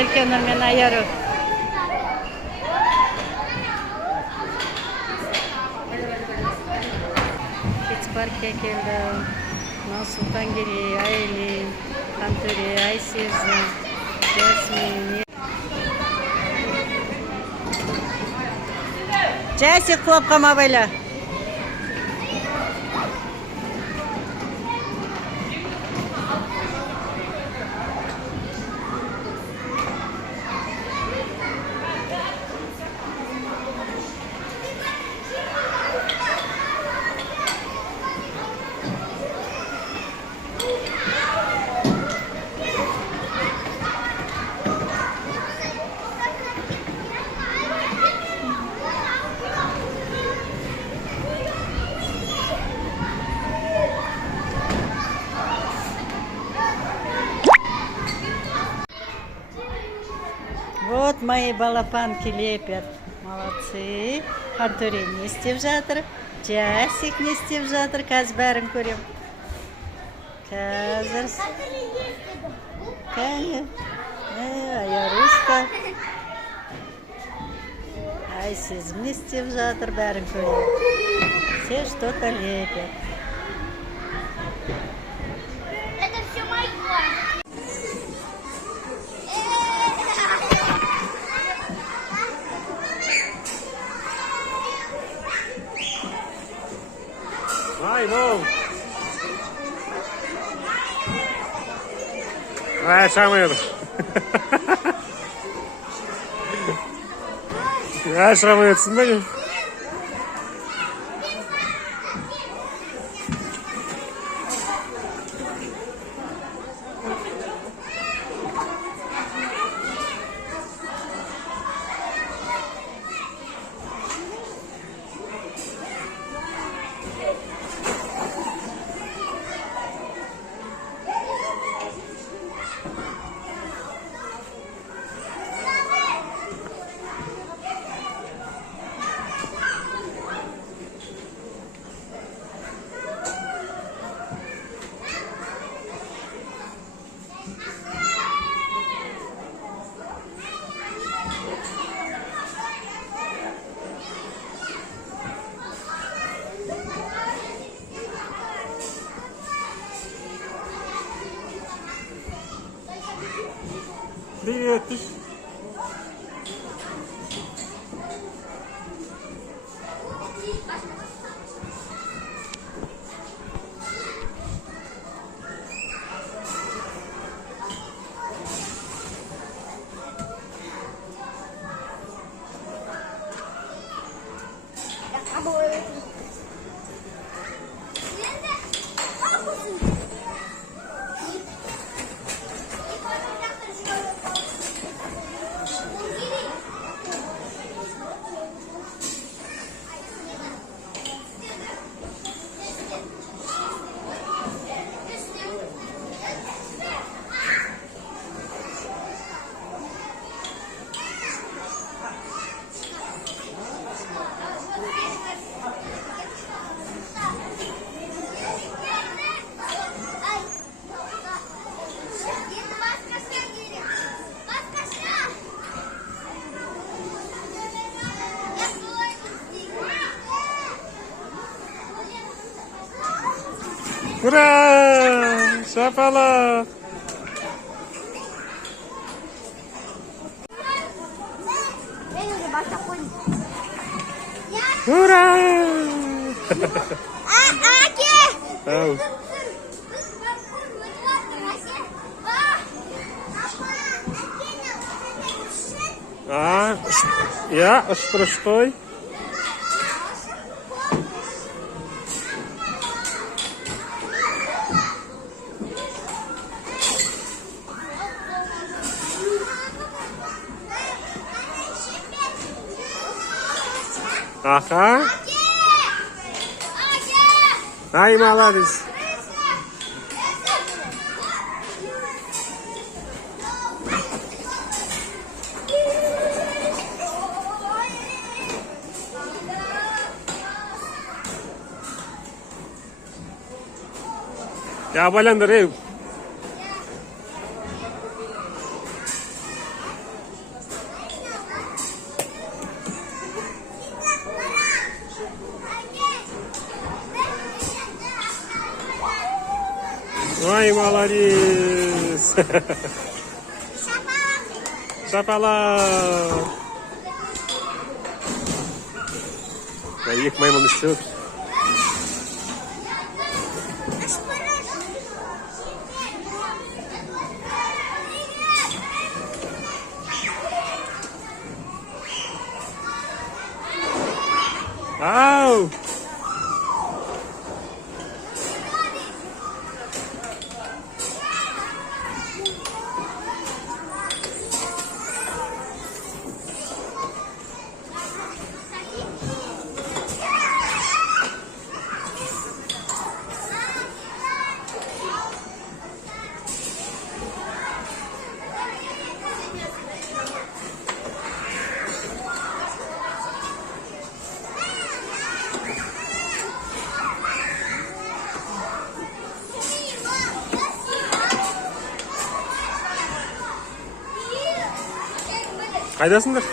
Желкенұр мен Аяру. Паркке келдім. Сұлтангерей, Айлин, Қантөре, Айсезі, Жасмин. Жасик қылып қама байла. Вот мои балапанки лепят. Молодцы. Қантөре не істеп жатыр? Жасик не істеп жатыр? Қазір бәрін көрем. Қазір. Кәне. Аяруска. Айсезім не істеп жатыр? Бәрін көрем. Все что-то лепят. Ай, ну. Yaşamıyor. Yaşamıyorsun benim. Привет. Ура! Шапалак! Ура! Ау. Ja, простой. Ага. Ай, молодец. Ya, Balandar, Ай, молодец. Шапалақ. Екі маймыл істеп. Ау! Қайдасыңдар?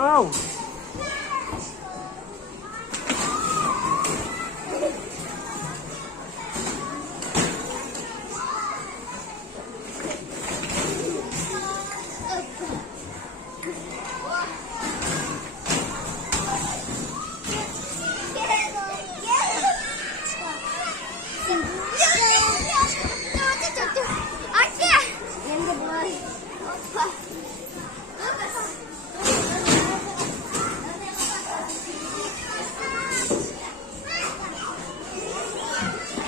Ау!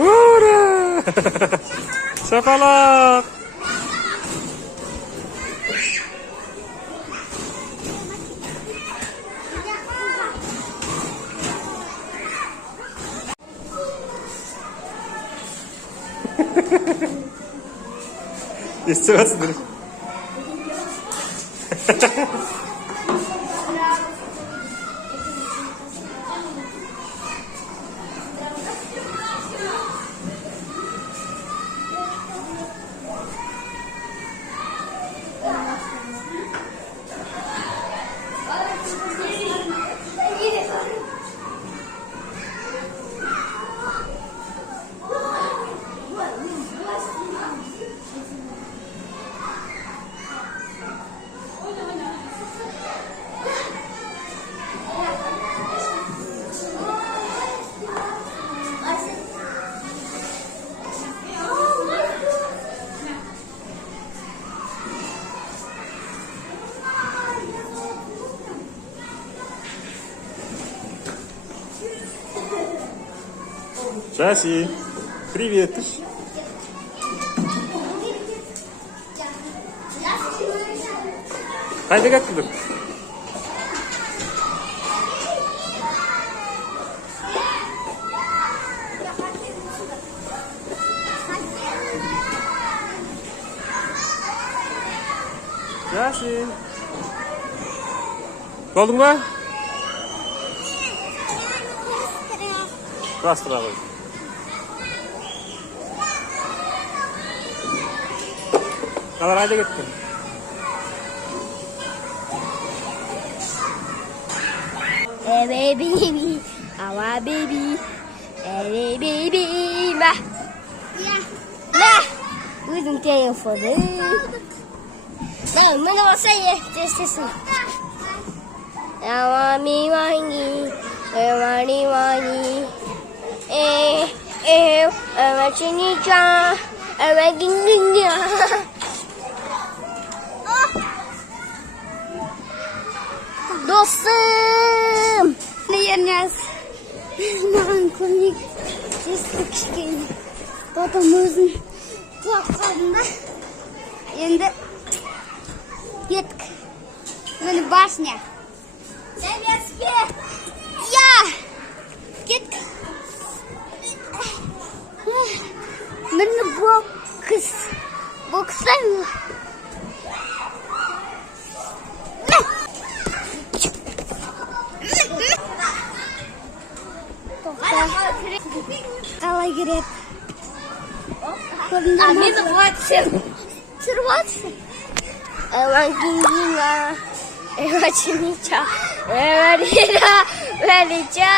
Ура! Шапалақ! Не істеп жатсыңдар? Жаси, привет. Қайда кеттіңдер? Жаси. Болдың ба? Құрастыра ғой. Қалар қайда кеттің? Hey baby, our baby, hey baby, ma. Nah, we don't care for this. No, no, no, say it, just listen. I want me, money. I want you, Nija. I want you, Dostum. Ne yeneceğiz? Ben komik. Kestik şekilde. Babamızın kulaklarında. Şimdi gittik. Böyle başına. Seviyeski. Ya. Gittik. Beni bırak. бокстан. Қалай керек? Мен Ватсон. Сыр Ватсон. Эвангелина. Эвачинича. Эварира. Валича.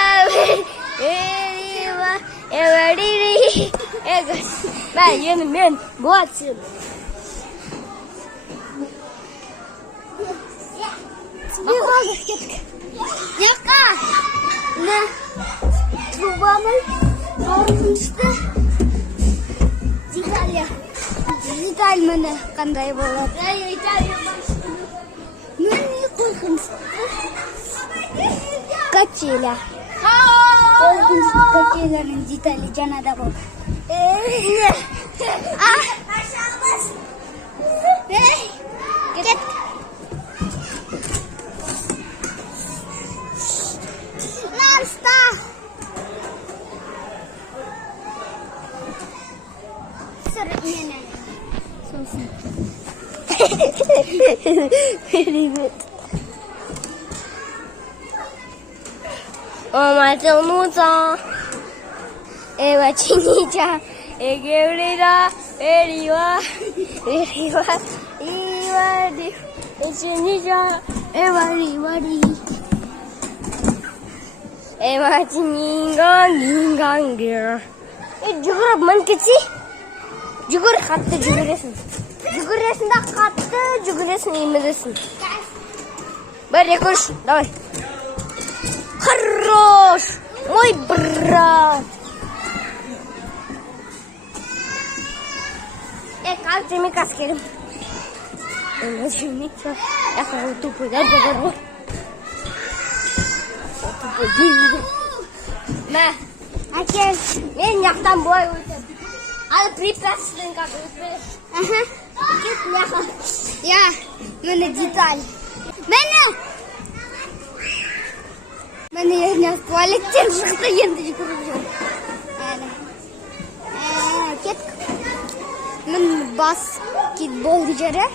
Эварива. Эварири. Эгос. Мен Ватсон. Бегала кетті. Яқа. На. Трубаны. Орыншты. Деталь мені қандай болады? Мен не қорқынышты? Качеля. Қорқынышты качелерінің деталі жаңада болды. Кет. Нарста. Привет. Оматонуца. Эвачинича. Эгеврида. Эрива. Ивади. Эчинича. Эваривари. Эвачинингангангер. Жүгіріп мен кетсе? Жүгір қатты жүгіресің. Жүгіресің да қатты жүгіресің емедесің. Бір, екі, үш, давай. Хорош! Мой брат! Как ты мне каскерим? Я хочу тупой, да, говорю. Мә, әке, мен яқтан бой өтем. Ал препятствиен как өтпе. Кет яқа. Я, мені деталь. Мені ерне туалеттен шықты енді жүгіріп жүр. Кет. Мен баскетбол жері.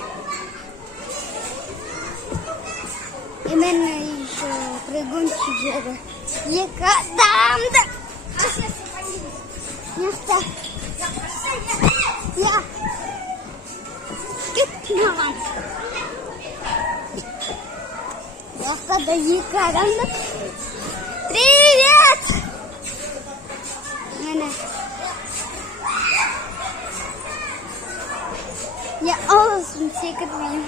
И мен еще прыгунчик жері. Екі адамды. Нефта. Я. Кет маған. Яқта да екі адамды. Привет! Мені. Я олысын секірмеймін.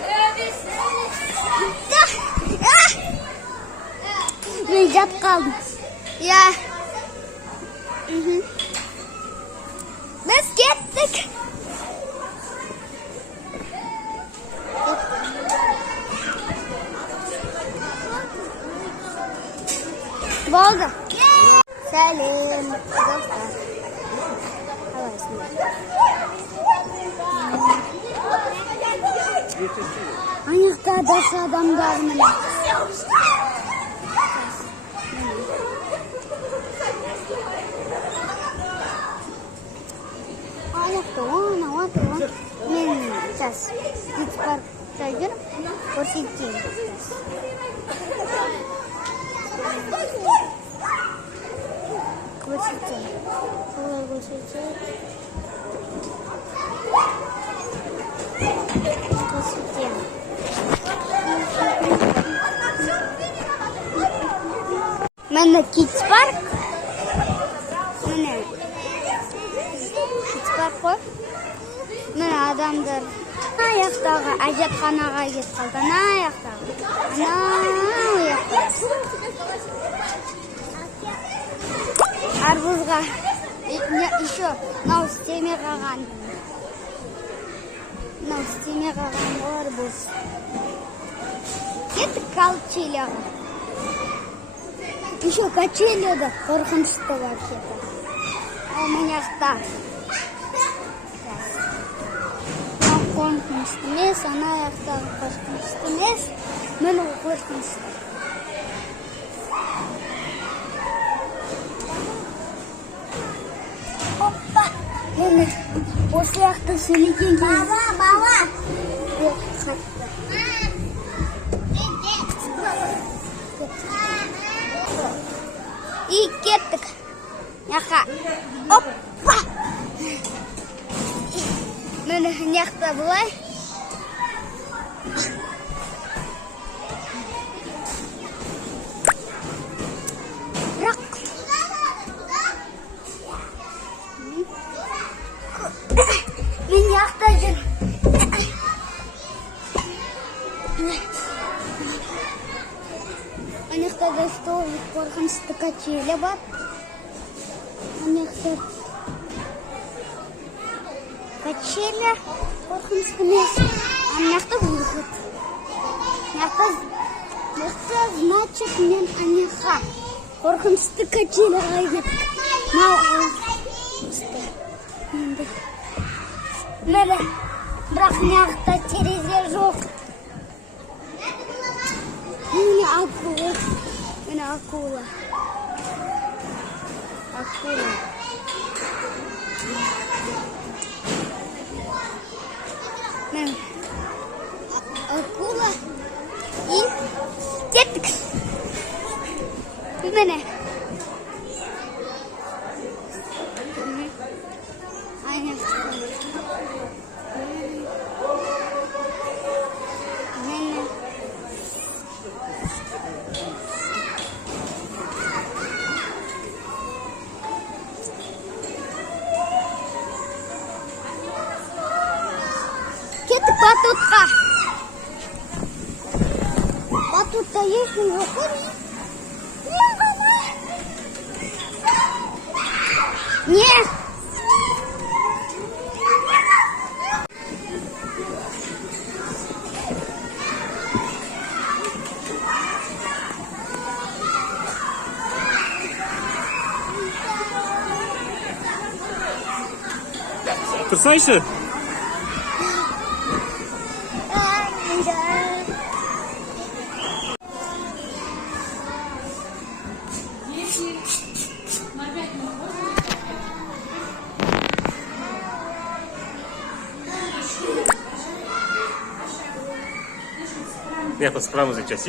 Мен жат қалдым. Я. Біз кеттік. Болды. Сәлем, достар. Қалайсыңдар? Аяқта дос адамдар міне. Аяқта отыр. Мен сейчас паркта жүріп, көрсетейін. Көрсетейін. Солай көрсетейін. Мені Kids Park. Мені Kids Park қой. Мені адамдар аяқтағы әжетханаға кетіп қалды. Аяқтағы. Аяқтағы. Арбузға. Еще мынау істемей қалған. Мынау істемей қалған арбуз. Кеттік качеляға. Еще качеляда қорқынышты вообще-то. Ол мынаяқта. Қорқынышты емес, ана аяқтағы қорқынышты емес. Мені қорқынышты. Опа! После акта сөйлеген баба. И кеттік. Яқа. Опа. Мені яқта бұлай. Бірақ. Мен яқта жүр. Анықта да стол қорқынышты качелі бар. Анықта качелі қорқынышты емес. Анықта выход. Анықта значит мен аныққа қорқынышты качелі қайдет. Мені бірақ анықта терезе жоқ. Мені акула. Мені акула. Акула. Мен акула. И кеттік. Мені. Айна. Кеттік батутқа. Батутта ешкім жоқ қой. Не. Тұрсайшы. Я по справу за час.